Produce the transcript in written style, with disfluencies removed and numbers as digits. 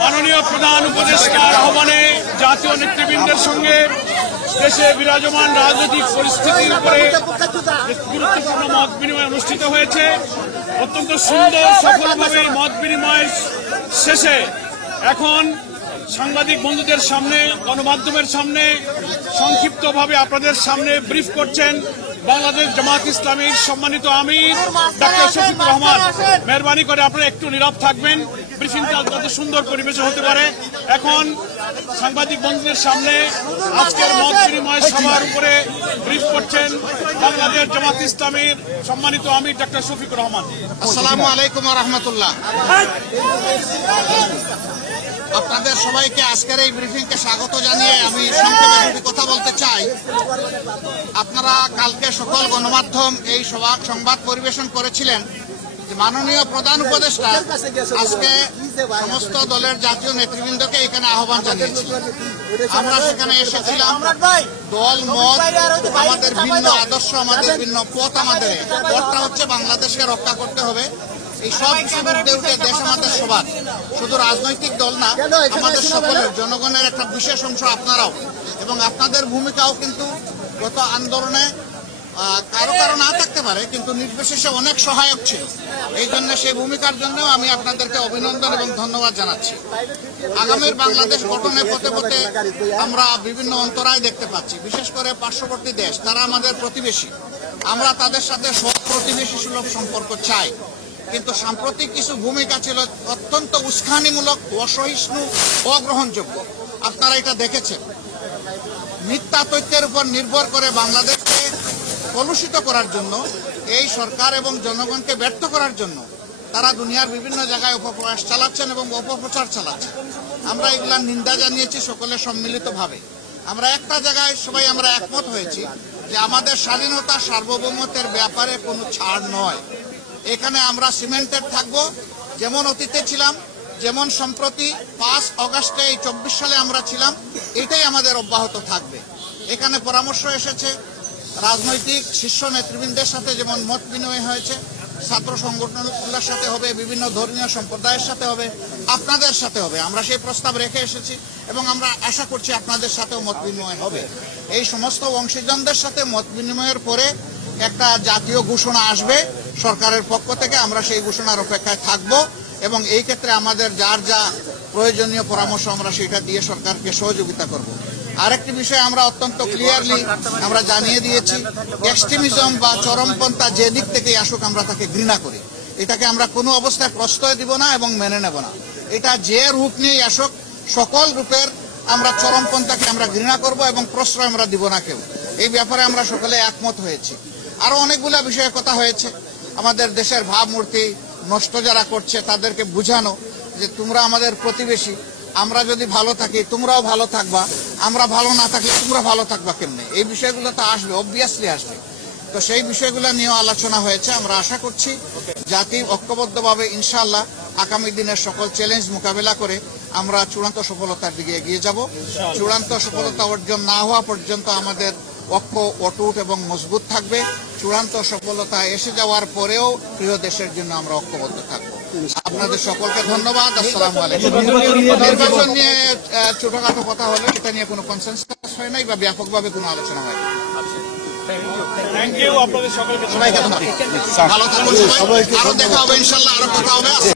মাননীয় প্রধান উপদেষ্টার আহ্বানে জাতীয় নেতৃবৃন্দের সঙ্গে দেশে বিরাজমান রাজনৈতিক পরিস্থিতির উপরে গুরুত্বপূর্ণ মত বিনিময় অনুষ্ঠিত হয়েছে। অত্যন্ত সুন্দর সফলভাবে মত বিনিময় শেষে এখন সাংবাদিক বন্ধুদের সামনে, গণমাধ্যমের সামনে সংক্ষিপ্তভাবে আপনাদের সামনে ব্রিফ করছেন বাংলাদেশ জামাত ইসলামীর সম্মানিত আমির ডাক্তার শফিকুর রহমান। মেহরবানি করে আপনারা একটু নীরব থাকবেন, ব্রিফিংটা যাতে সুন্দর পরিবেশে হতে পারে। এখন সাংবাদিক বন্ধুদের সামনে আজকের মত বিনিময় সভার উপরে ব্রিফ করছেন বাংলাদেশ জামাত ইসলামীর সম্মানিত আমির ডাক্তার শফিকুর রহমান। আসসালামু আলাইকুম ওয়া রাহমাতুল্লাহ। আপনাদের সবাইকে আজকের এই ব্রিফিংকে স্বাগত জানিয়ে আমি সংক্ষেপে দুটি কথা বলতে চাই। আপনারা কালকে সকল গণমাধ্যম এই সংবাদ পরিবেশন করেছিলেন যে মাননীয় প্রধান উপদেষ্টা আজকে সমস্ত দলের জাতীয় নেতৃবৃন্দকে এখানে আহ্বান জানিয়েছি। আমরা সেখানে এসেছিলাম। দল মত আমাদের ভিন্ন, আদর্শ আমাদের ভিন্ন, পথ আমাদের। পথটা হচ্ছে বাংলাদেশকে রক্ষা করতে হবে। এই সব মুদ্দে উঠে দেশ আমাদের সবার, শুধু রাজনৈতিক দল না, আমাদের সকলের, জনগণের একটা বিশেষ অংশ আপনারাও, এবং আপনাদের ভূমিকাও কিন্তু গত আন্দোলনে কারো কারো না থাকতে পারে, কিন্তু নির্বিশেষে অনেক সহায়ক ছিল। এই জন্য সেই ভূমিকার জন্য আমি আপনাদেরকে অভিনন্দন এবং ধন্যবাদ জানাচ্ছি। আগামীর বাংলাদেশ গঠনে পথে পথে আমরা বিভিন্ন অন্তরায় দেখতে পাচ্ছি, বিশেষ করে পার্শ্ববর্তী দেশ, তারা আমাদের প্রতিবেশী। আমরা তাদের সাথে সৎ প্রতিবেশী সুলভ সম্পর্ক চাই, কিন্তু সাম্প্রতিক কিছু ভূমিকা ছিল অত্যন্ত উস্কানিমূলক, অসহিষ্ণু, অগ্রহণযোগ্য। আপনারা এটা দেখেছেন। মিথ্যা তথ্যের উপর নির্ভর করে বাংলাদেশকে কলুষিত করার জন্য, এই সরকার এবং জনগণকে ব্যর্থ করার জন্য তারা দুনিয়ার বিভিন্ন জায়গায় অপপ্রয়াস চালাচ্ছেন এবং অপপ্রচার চালাচ্ছেন। আমরা এগুলার নিন্দা জানিয়েছি সকলে সম্মিলিতভাবে। আমরা একটা জায়গায় সবাই আমরা একমত হয়েছি যে আমাদের স্বাধীনতা সার্বভৌমত্বের ব্যাপারে কোনো ছাড় নয়। এখানে আমরা সিমেন্টেড থাকবো, যেমন অতীতে ছিলাম, যেমন সম্প্রতি 5 আগস্টে এই 24 সালে আমরা ছিলাম, এটাই আমাদের অব্যাহত থাকবে। এখানে পরামর্শ এসেছে রাজনৈতিক শীর্ষ নেতৃবৃন্দের সাথে, যেমন মত বিনিময় হয়েছে, ছাত্র সংগঠনগুলোর সাথে হবে, বিভিন্ন ধর্মীয় সম্প্রদায়ের সাথে হবে, আপনাদের সাথে হবে। আমরা সেই প্রস্তাব রেখে এসেছি এবং আমরা আশা করছি আপনাদের সাথেও মত বিনিময় হবে। এই সমস্ত অংশীজনদের সাথে মত বিনিময়ের পরে একটা জাতীয় ঘোষণা আসবে সরকারের পক্ষ থেকে। আমরা সেই ঘোষণার অপেক্ষায় থাকব এবং এই ক্ষেত্রে আমাদের যার যা প্রয়োজনীয় পরামর্শ আমরা সেটা দিয়ে সরকারকে সহযোগিতা করব। আরেকটি বিষয় আমরা অত্যন্ত ক্লিয়ারলি আমরা জানিয়ে দিয়েছি, এক্সট্রিমিজম বা চরমপন্থা যে দিক থেকেই আসুক আমরা তাকে ঘৃণা করি। এটাকে আমরা কোনো অবস্থায় প্রশ্রয় দিব না এবং মেনে নেব না। এটা যে রূপ নিয়েই আসুক, সকল রূপের আমরা চরমপন্থাকে আমরা ঘৃণা করব এবং প্রশ্রয় আমরা দিব না কেউ। এই ব্যাপারে আমরা সকলে একমত হয়েছি। আরো অনেকগুলো বিষয়ের কথা হয়েছে। আমাদের দেশের ভাবমূর্তি নষ্ট যারা করছে তাদেরকে বুঝানো যে তোমরা আমাদের প্রতিবেশী, আমরা যদি ভালো থাকি তোমরাও ভালো থাকবা, আমরা ভালো না থাকলে তোমরা ভালো থাকবা কেমনে। এই বিষয়গুলো তো আসবে, অবভিয়াসলি আসবে। তো সেই বিষয়গুলো নিয়েও আলোচনা হয়েছে। আমরা আশা করছি জাতি ঐক্যবদ্ধভাবে ইনশাআল্লাহ আগামী দিনের সকল চ্যালেঞ্জ মোকাবেলা করে আমরা চূড়ান্ত সফলতার দিকে এগিয়ে যাব। চূড়ান্ত সফলতা অর্জন না হওয়া পর্যন্ত আমাদের ঐক্য অটুট এবং মজবুত থাকবে। চূড়ান্ত সফলতা এসে যাওয়ার পরেও প্রিয় দেশের জন্য আমরা ঐক্যবদ্ধ থাকবো। আপনাদের সকলকে ধন্যবাদ। আসসালামু আলাইকুম। নির্বাচন নিয়ে ছোটখাটো কথা হলো, এটা নিয়ে কোনো কনসেনসাস হয় নাই বা ব্যাপকভাবে কোনো আলোচনা হয় না। থ্যাংক ইউ আপনাদের সকলকে। সবাইকে ধন্যবাদ। ভালো থাকুন সবাই। আরো দেখা হবে ইনশাআল্লাহ, আরো কথা হবে।